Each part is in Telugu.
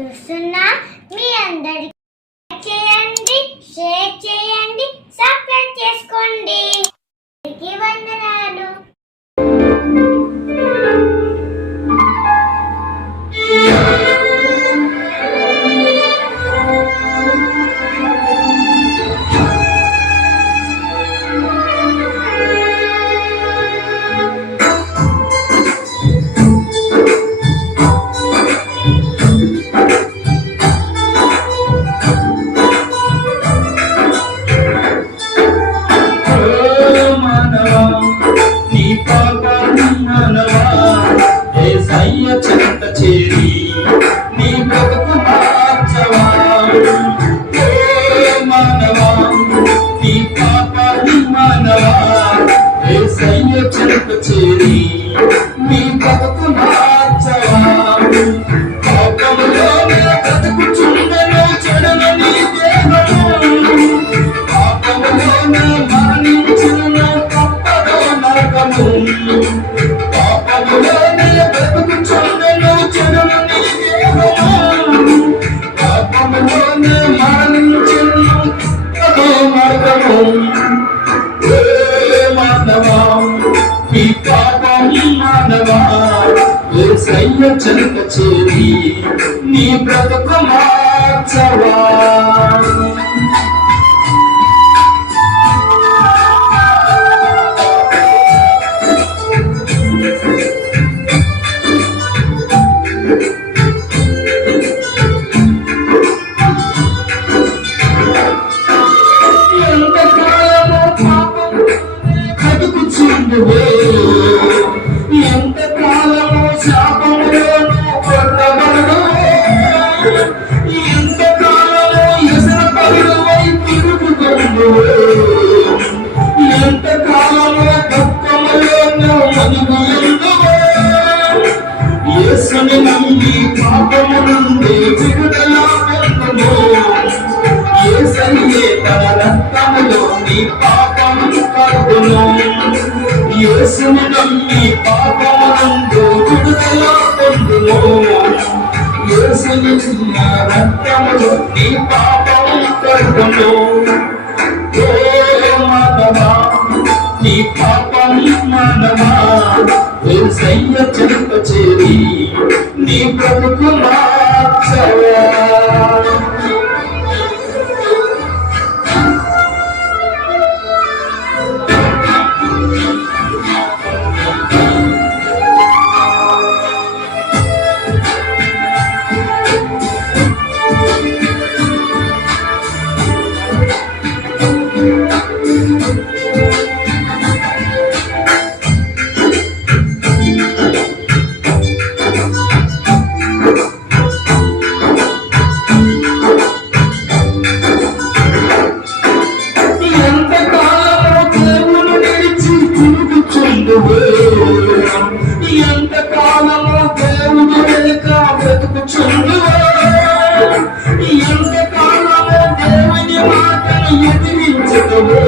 చూస్తున్న మీ అందరికి చేయండి, షేర్ చేయండి, సబ్స్క్రైబ్ చేసుకోండి. వందనాలు. చెంత చేరి నీ బ్రతుకు మార్చవా. ఎంతకాలమో పాపం బతుకుచుండువే, ఎంతకాలమో శాపములో కొట్టబడువే, ఎంతకాలమో ఎసర పరువై తిరుగుతుండువే, ఎంతకాలమో దుఃఖములో మనుగుండువే. యేసుని నమ్మి పాపము నుండి విడుదల పొందుము. యేసయ్యే తన రక్తములో నీ పాపము కడుగును. యేసుని నమ్మి పాపము నుండి విడుదల పొందుము. యేసుని రక్తములో నీ పాపము కడుగును. ఓ మానవా, నీ పాపం మానవా, యేసయ్య చెంత చేరి నీ బ్రతుకు మార్చవా. ఎంతకాలము దేవుడు వెనుక బ్రతుకుచుండువే, ఎంతకాలము దేవుని మాటను ఎదిరించదువే,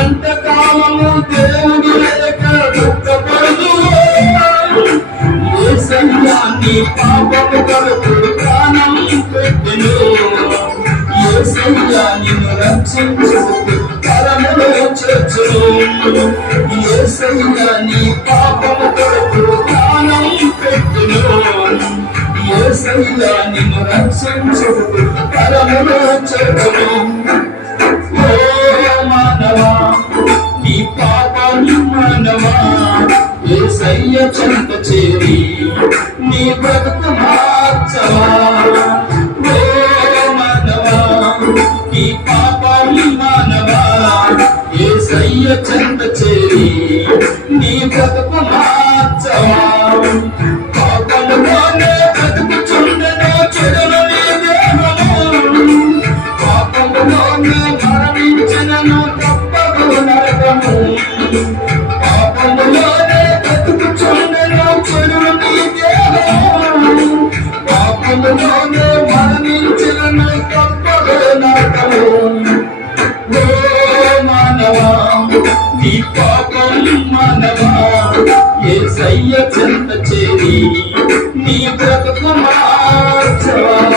ఎంతకాలము దేవుడి వెనుక దుఃఖపడుదువే. యేసయ్య నీ పాపము కొరకు ప్రాణం పెట్టెను. యేసయ్య నిన్ను రక్షించుటకు పరములో చేర్చును. యేసయ్య నీ పాపము కొరకు ప్రాణం పెట్టెను. యేసయ్య నిన్ను రక్షించుటకు పరములో చేర్చును. ఓ మానవా, నీ పాపాన్ని మానవా, యేసయ్య చెంత చేరి నీ బ్రతుకు మార్చవా. ఓ మానవా, నీ పాపాన్ని మానవా, యేసయ్య చెంత చేరి నీ బ్రతుకు మార్చవా. పాపములోనే బ్రతుకుచుండెను చెడును నీ దేహము, పాపములోనే మరణించెను తప్పదు నరకము. పాపములోనే బ్రతుకుచుండెను చెడును నీ దేహము, పాపములోనే మరణించెను తప్పదు నరకము. ఓ మానవా, నీ పాపం మానవా, యేసయ్య చెంత చేరి నీ బ్రతుకు మార్చవా